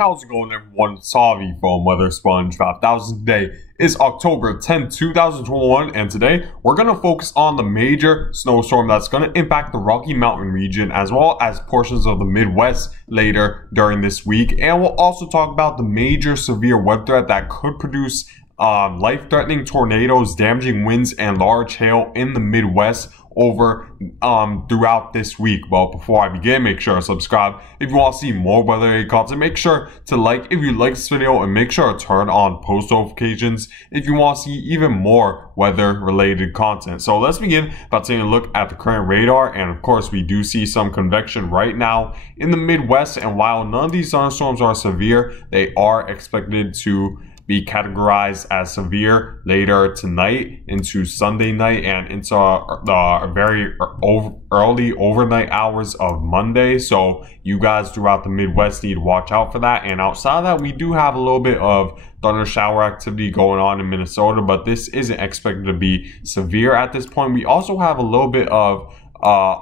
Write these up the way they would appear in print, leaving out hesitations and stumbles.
How's it going, everyone? It's Savi from Weather Sponge 5000. Today is October 10th, 2021, and today we're going to focus on the major snowstorm that's going to impact the Rocky Mountain region as well as portions of the Midwest later during this week. And we'll also talk about the major severe weather threat that could produce life-threatening tornadoes, damaging winds, and large hail in the Midwest over throughout this week. But before I begin, make sure to subscribe if you want to see more weather-related content. Make sure to like if you like this video, and make sure to turn on post notifications if you want to see even more weather-related content. So let's begin by taking a look at the current radar. And of course, we do see some convection right now in the Midwest, and while none of these thunderstorms are severe, they are expected to be categorized as severe later tonight into Sunday night and into the very early overnight hours of Monday. So you guys throughout the Midwest need to watch out for that. And outside of that, we do have a little bit of thunder shower activity going on in Minnesota, but this isn't expected to be severe at this point. We also have a little bit of a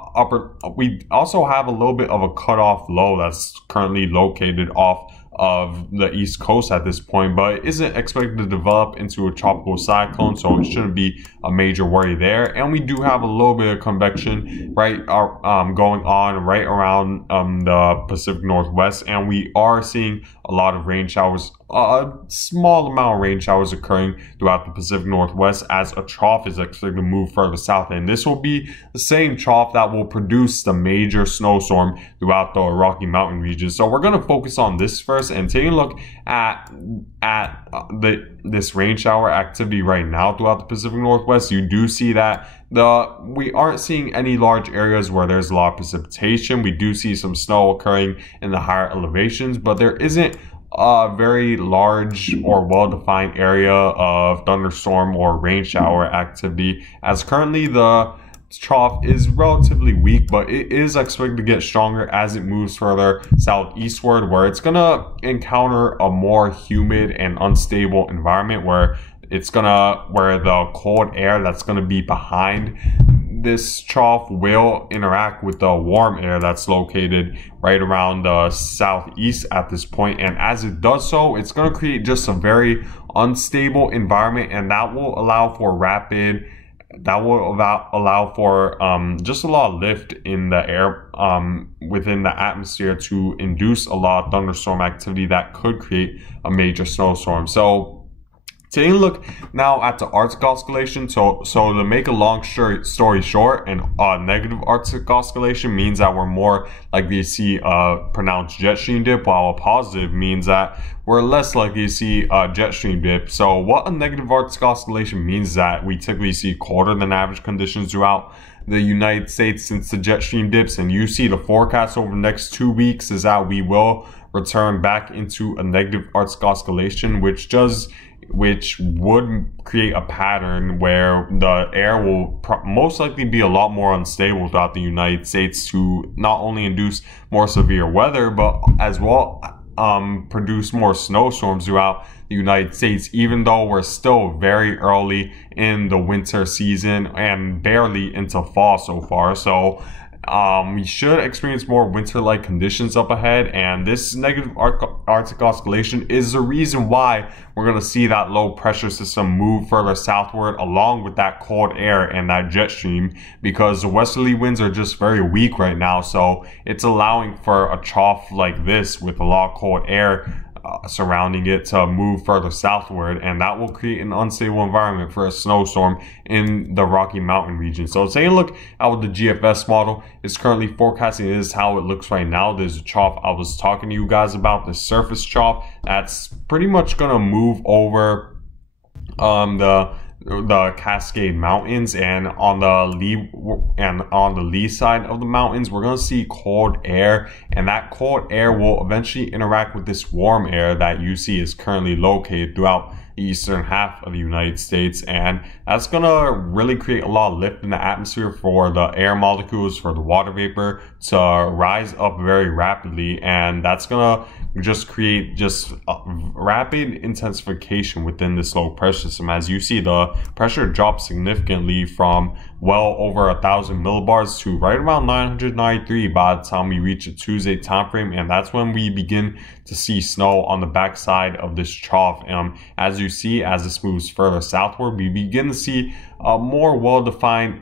cutoff low that's currently located off of the East Coast at this point, but it isn't expected to develop into a tropical cyclone, so it shouldn't be a major worry there. And we do have a little bit of convection going on right around the Pacific Northwest, and we are seeing a lot of rain showers, a small amount of rain showers occurring throughout the Pacific Northwest as a trough is expected to move further south. And this will be the same trough that will produce the major snowstorm throughout the Rocky Mountain region. So we're going to focus on this first and take a look at this rain shower activity right now throughout the Pacific Northwest. You do see that we aren't seeing any large areas where there's a lot of precipitation. We do see some snow occurring in the higher elevations, but there isn't a very large or well-defined area of thunderstorm or rain shower activity, as currently the trough is relatively weak, but it is expected to get stronger as it moves further southeastward, where it's gonna encounter a more humid and unstable environment where the cold air that's gonna be behind this trough will interact with the warm air that's located right around the southeast at this point. And as it does so, it's going to create just a very unstable environment, and that will allow for just a lot of lift in the air within the atmosphere to induce a lot of thunderstorm activity that could create a major snowstorm. So taking a look now at the Arctic oscillation. So to make a long story short, a negative Arctic oscillation means that we're more likely to see a pronounced jet stream dip, while a positive means that we're less likely to see a jet stream dip. So what a negative Arctic oscillation means is that we typically see colder than average conditions throughout the United States since the jet stream dips. And you see the forecast over the next 2 weeks is that we will return back into a negative Arctic oscillation, which would create a pattern where the air will most likely be a lot more unstable throughout the United States to not only induce more severe weather, but as well produce more snowstorms throughout the United States, even though we're still very early in the winter season and barely into fall so far. So we should experience more winter-like conditions up ahead, and this negative Arctic oscillation is the reason why we're going to see that low pressure system move further southward along with that cold air and that jet stream, because the westerly winds are just very weak right now. So it's allowing for a trough like this with a lot of cold air surrounding it to move further southward, and that will create an unstable environment for a snowstorm in the Rocky Mountain region. So taking a look at what the GFS model is currently forecasting, is how it looks right now. There's a trough I was talking to you guys about, the surface trough that's pretty much gonna move over the Cascade Mountains, and on the lee side of the mountains we're going to see cold air, and that cold air will eventually interact with this warm air that you see is currently located throughout the eastern half of the United States, and that's going to really create a lot of lift in the atmosphere for the air molecules, for the water vapor to rise up very rapidly, and that's going to just create just rapid intensification within this low pressure system. As you see, the pressure drops significantly from well over 1,000 millibars to right around 993 by the time we reach a Tuesday time frame, and that's when we begin to see snow on the backside of this trough. As you see, as this moves further southward, we begin to see more well-defined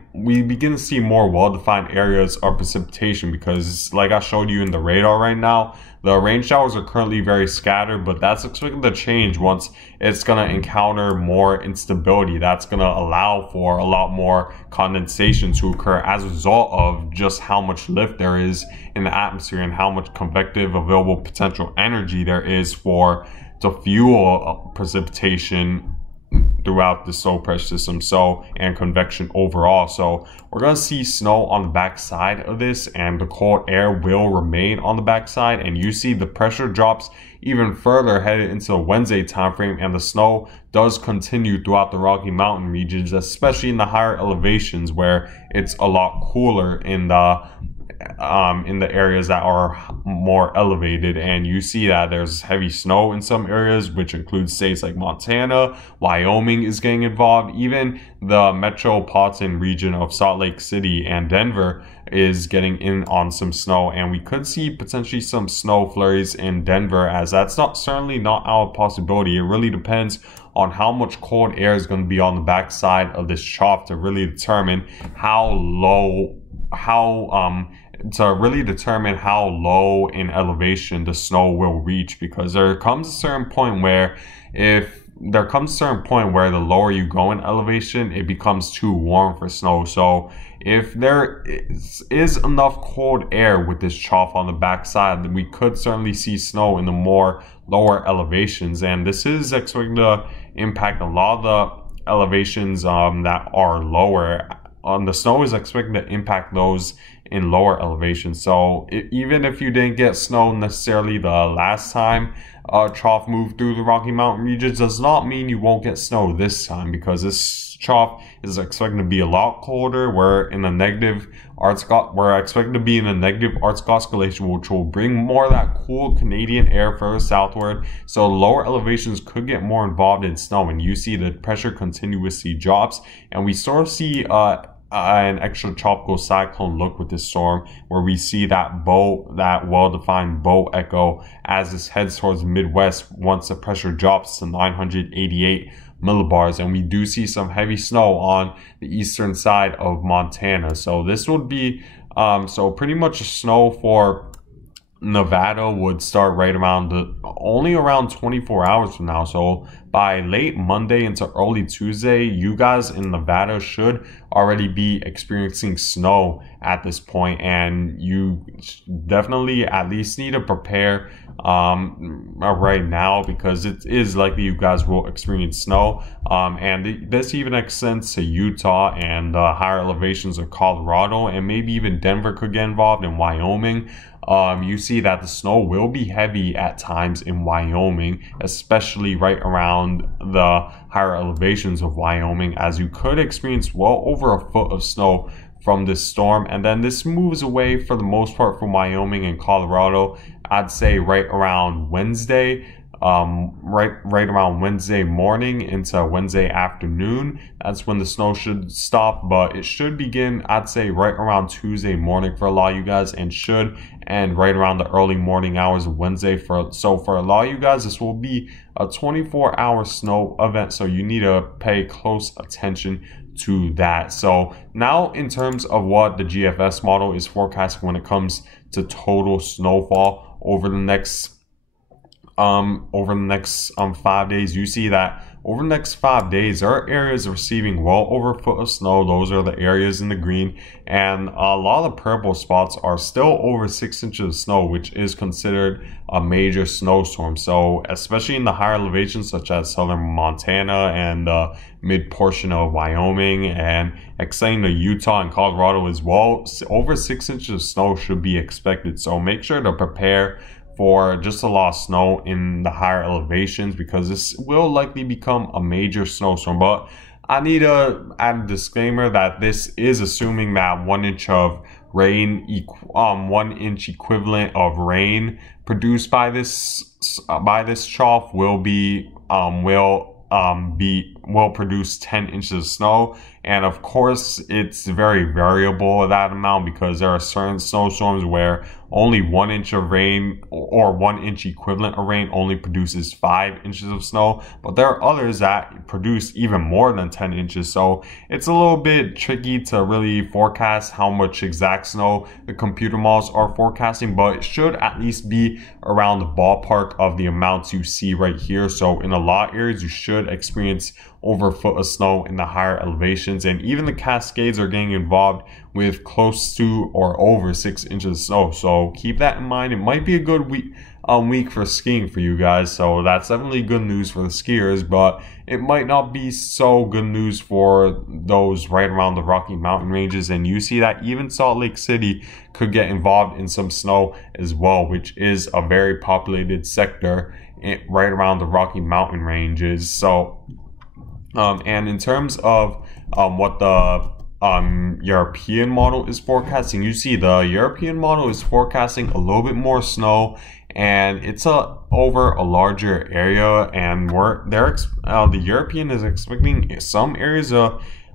areas of precipitation, because like I showed you in the radar right now, the rain showers are currently very scattered, but that's expected to change once it's going to encounter more instability. That's going to allow for a lot more condensation to occur as a result of just how much lift there is in the atmosphere and how much convective available potential energy there is to fuel precipitation throughout the low pressure system, and convection overall. So we're going to see snow on the backside of this, and the cold air will remain on the backside, and you see the pressure drops even further headed into the Wednesday time frame, and the snow does continue throughout the Rocky Mountain regions, especially in the higher elevations where it's a lot cooler in the areas that are more elevated. And you see that there's heavy snow in some areas, which includes states like Montana. Wyoming is getting involved. Even the metropolitan region of Salt Lake City and Denver is getting in on some snow, and we could see potentially some snow flurries in Denver, as that's certainly not our possibility. It really depends on how much cold air is going to be on the backside of this trough to really determine how low in elevation the snow will reach, because there comes a certain point where the lower you go in elevation, it becomes too warm for snow. So if there is enough cold air with this trough on the backside, then we could certainly see snow in the more lower elevations, and this is expected to impact a lot of the elevations that are lower. The snow is expected to impact those in lower elevations. So even if you didn't get snow necessarily the last time trough moved through the Rocky Mountain regions, does not mean you won't get snow this time, because this trough is expected to be a lot colder. We're expected to be in a negative Arctic oscillation, which will bring more of that cool Canadian air further southward. So lower elevations could get more involved in snow, and you see the pressure continuously drops, and we sort of see an extra tropical cyclone look with this storm, where we see that well-defined bow echo as this heads towards the Midwest once the pressure drops to 988 millibars, and we do see some heavy snow on the eastern side of Montana. So this would be pretty much snow for Nevada would start right around only around 24 hours from now. So by late Monday into early Tuesday, you guys in Nevada should already be experiencing snow at this point, and you definitely at least need to prepare right now, because it is likely you guys will experience snow, and this even extends to Utah and the higher elevations of Colorado, and maybe even Denver could get involved, in Wyoming. You see that the snow will be heavy at times in Wyoming, especially right around the higher elevations of Wyoming, as you could experience well over a foot of snow from this storm. And then this moves away for the most part from Wyoming and Colorado, I'd say right around Wednesday. Right around Wednesday morning into Wednesday afternoon. That's when the snow should stop, but it should begin, I'd say, right around Tuesday morning for a lot of you guys, and should end right around the early morning hours of Wednesday. So for a lot of you guys, this will be a 24-hour snow event, so you need to pay close attention to that. So now, in terms of what the GFS model is forecasting when it comes to total snowfall over the next 5 days, you see that over the next 5 days, there are areas receiving well over a foot of snow. Those are the areas in the green, and a lot of the purple spots are still over 6 inches of snow, which is considered a major snowstorm. So especially in the higher elevations such as southern Montana and the mid portion of Wyoming, and extending to Utah and Colorado as well, over 6 inches of snow should be expected. So make sure to prepare for just a lot of snow in the higher elevations, because this will likely become a major snowstorm. But I need to add a disclaimer that this is assuming that 1 inch of 1 inch equivalent of rain produced by this trough will produce 10 inches of snow. And of course, it's very variable, that amount, because there are certain snowstorms where only 1 inch of rain or 1 inch equivalent of rain only produces 5 inches of snow. But there are others that produce even more than 10 inches. So it's a little bit tricky to really forecast how much exact snow the computer models are forecasting, but it should at least be around the ballpark of the amounts you see right here. So in a lot of areas, you should experience over a foot of snow in the higher elevations, and even the Cascades are getting involved with close to or over 6 inches of snow. So keep that in mind. It might be a good week for skiing for you guys, so that's definitely good news for the skiers, but it might not be so good news for those right around the Rocky Mountain ranges. And you see that even Salt Lake City could get involved in some snow as well, which is a very populated sector right around the Rocky Mountain ranges. So and in terms of what the European model is forecasting, you see the European model is forecasting a little bit more snow, and it's over a larger area, and the European is expecting some areas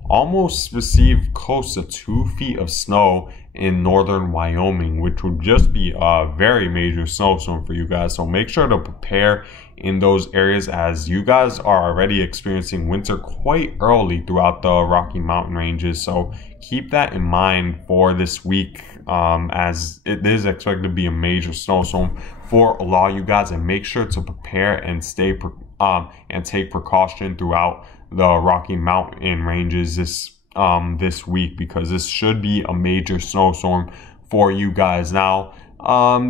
almost receive close to 2 feet of snow in northern Wyoming, which would just be a very major snowstorm for you guys. So make sure to prepare in those areas, as you guys are already experiencing winter quite early throughout the Rocky Mountain ranges. So keep that in mind for this week, as it is expected to be a major snowstorm for a lot of you guys. And make sure to prepare and take precaution throughout the Rocky Mountain ranges this week, because this should be a major snowstorm for you guys. Now,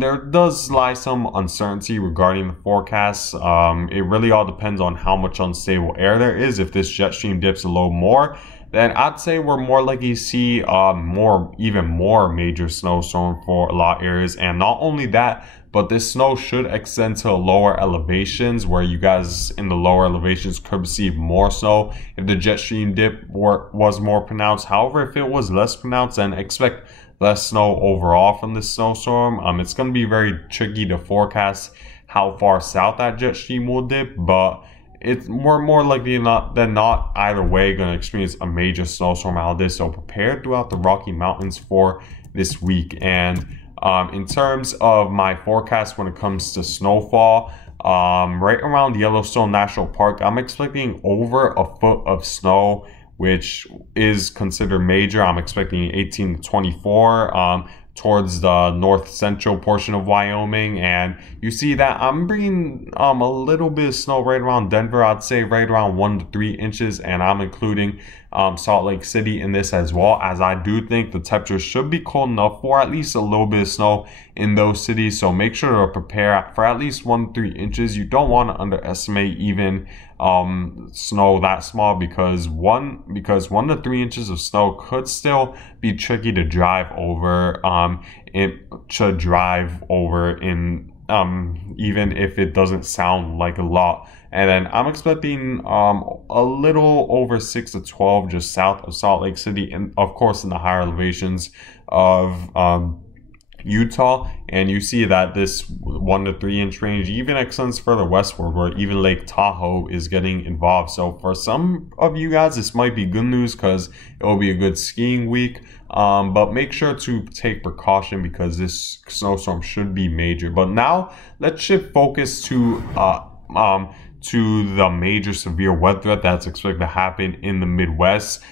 there does lie some uncertainty regarding the forecast. It really all depends on how much unstable air there is. If this jet stream dips a little more, then I'd say we're more likely to see even more major snowstorm for a lot of areas. And not only that, but this snow should extend to lower elevations, where you guys in the lower elevations could receive more snow if the jet stream dip was more pronounced. However, if it was less pronounced, then expect less snow overall from this snowstorm. It's going to be very tricky to forecast how far south that jet stream will dip, but it's more likely than not either way going to experience a major snowstorm out of this. So prepare throughout the Rocky Mountains for this week. And in terms of my forecast when it comes to snowfall, right around Yellowstone National Park, I'm expecting over a foot of snow, which is considered major. I'm expecting 18 to 24 towards the north central portion of Wyoming. And you see that I'm bringing a little bit of snow right around Denver. I'd say right around 1 to 3 inches, and I'm including Salt Lake City in this as well, as I do think the temperature should be cold enough for at least a little bit of snow in those cities. So make sure to prepare for at least 1 to 3 inches. You don't want to underestimate even snow that small, because 1 to 3 inches of snow could still be tricky to drive over. Even if it doesn't sound like a lot. And then I'm expecting a little over 6 to 12 just south of Salt Lake City, and of course in the higher elevations of Utah. And you see that this 1 to 3 inch range even extends further westward, where even Lake Tahoe is getting involved. So for some of you guys, this might be good news, because it will be a good skiing week. But make sure to take precaution, because this snowstorm should be major. But now let's shift focus to the major severe weather threat that's expected to happen in the Midwest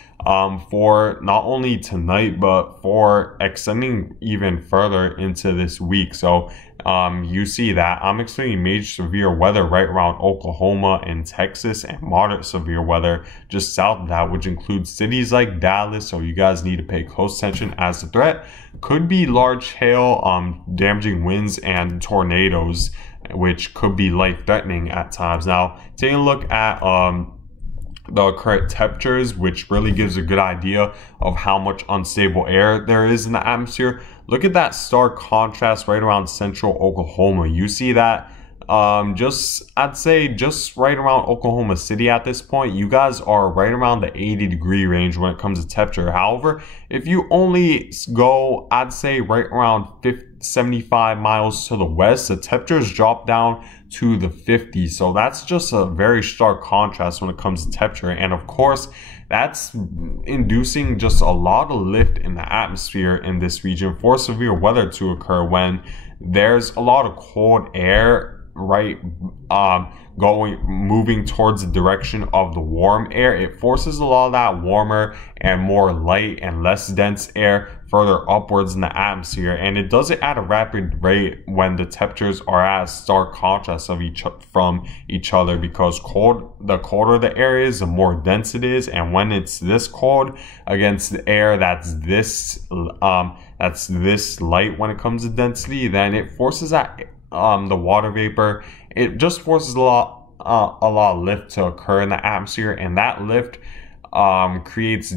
for not only tonight, but for extending even further into this week. So you see that I'm expecting major severe weather right around Oklahoma and Texas, and moderate severe weather just south of that, which includes cities like Dallas. So you guys need to pay close attention, as the threat could be large hail, damaging winds, and tornadoes, which could be life-threatening at times. Now, taking a look at the correct temperatures, which really gives a good idea of how much unstable air there is in the atmosphere. Look at that stark contrast right around central Oklahoma. You see that I'd say just right around Oklahoma City at this point. You guys are right around the 80-degree range when it comes to temperature. However, if you only go, I'd say right around 75 miles to the west, the temperatures drop down to the 50s. So that's just a very stark contrast when it comes to temperature. And of course, that's inducing just a lot of lift in the atmosphere in this region for severe weather to occur when there's a lot of cold air moving towards the direction of the warm air. It forces a lot of that warmer and more light and less dense air further upwards in the atmosphere, and it does it at a rapid rate when the temperatures are at stark contrast of from each other, because the colder the air is, the more dense it is. And when it's this cold against the air that's this light when it comes to density, then it forces that the water vapor, it just forces a lot of lift to occur in the atmosphere, and that lift creates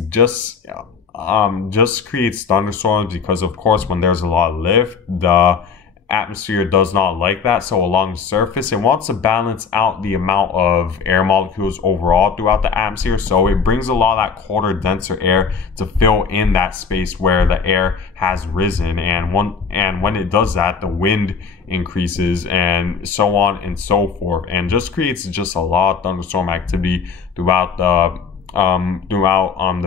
thunderstorms, because of course when there's a lot of lift, the atmosphere does not like that. So along the surface, it wants to balance out the amount of air molecules overall throughout the atmosphere. So it brings a lot of that colder, denser air to fill in that space where the air has risen. And when it does that, the wind increases and so on and so forth, and just creates just a lot of thunderstorm activity throughout the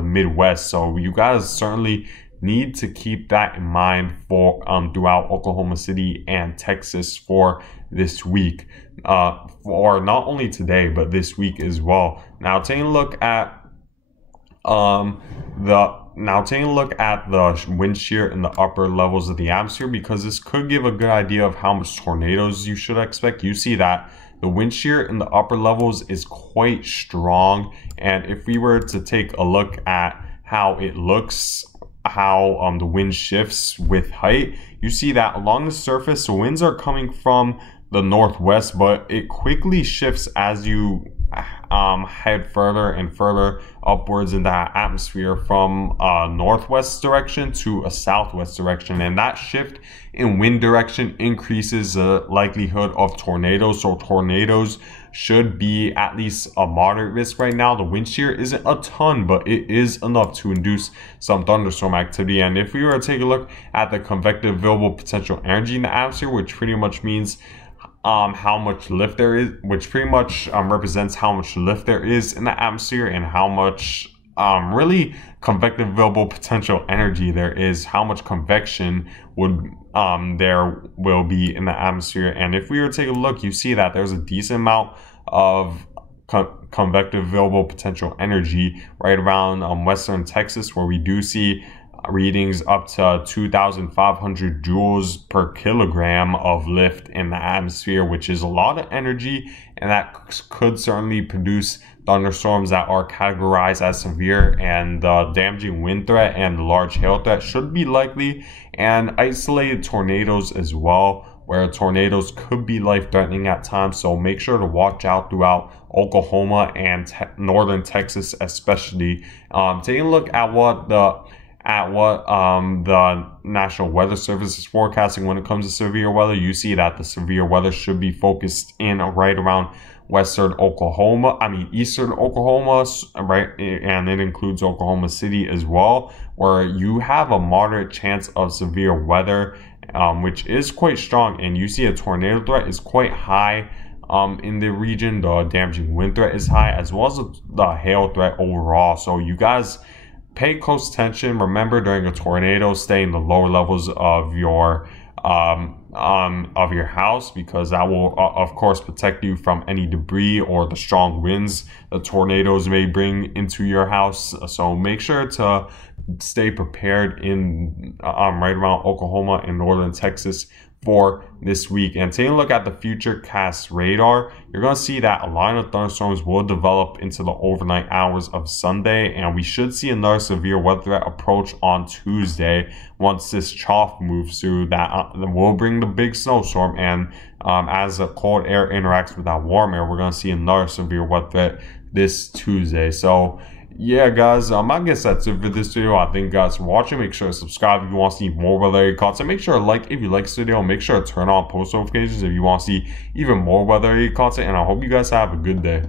Midwest. So you guys certainly need to keep that in mind for throughout Oklahoma City and Texas for this week, for not only today but this week as well. Now taking a look at the wind shear in the upper levels of the atmosphere, because this could give a good idea of how much tornadoes you should expect. You see that the wind shear in the upper levels is quite strong, and if we were to take a look at how it looks, how the wind shifts with height, you see that along the surface the winds are coming from the northwest, but it quickly shifts as you head further and further upwards in the atmosphere from a northwest direction to a southwest direction, and that shift in wind direction increases the likelihood of tornadoes. So tornadoes should be at least a moderate risk right now. The wind shear isn't a ton, but it is enough to induce some thunderstorm activity. And if we were to take a look at the convective available potential energy in the atmosphere, which pretty much means how much lift there is, which pretty much represents how much lift there is in the atmosphere and how much really convective available potential energy there is, how much convection there will be in the atmosphere. And if we were to take a look, you see that there's a decent amount of convective available potential energy right around western Texas, where we do see readings up to 2,500 joules per kilogram of lift in the atmosphere, which is a lot of energy, and that could certainly produce thunderstorms that are categorized as severe, and the damaging wind threat and the large hail threat should be likely, and isolated tornadoes as well, where tornadoes could be life-threatening at times. So make sure to watch out throughout Oklahoma and northern Texas especially. Taking a look at what the National Weather Service is forecasting when it comes to severe weather, you see that the severe weather should be focused in right around eastern Oklahoma, right? And it includes Oklahoma City as well, where you have a moderate chance of severe weather, which is quite strong. And you see a tornado threat is quite high in the region. The damaging wind threat is high, as well as the hail threat overall. So you guys pay close attention. Remember, during a tornado, stay in the lower levels of your house, because that will of course protect you from any debris or the strong winds the tornadoes may bring into your house. So make sure to stay prepared in right around Oklahoma and northern Texas for this week. And taking a look at the Futurecast radar, you're going to see that a line of thunderstorms will develop into the overnight hours of Sunday, and we should see another severe weather threat approach on Tuesday once this trough moves through. That will bring the big snowstorm, and as the cold air interacts with that warm air, we're going to see another severe weather threat this Tuesday. So yeah, guys, I guess that's it for this video. I thank you guys for watching. Make sure to subscribe if you want to see more weather content. Make sure to like if you like this video. Make sure to turn on post notifications if you want to see even more weather content. And I hope you guys have a good day.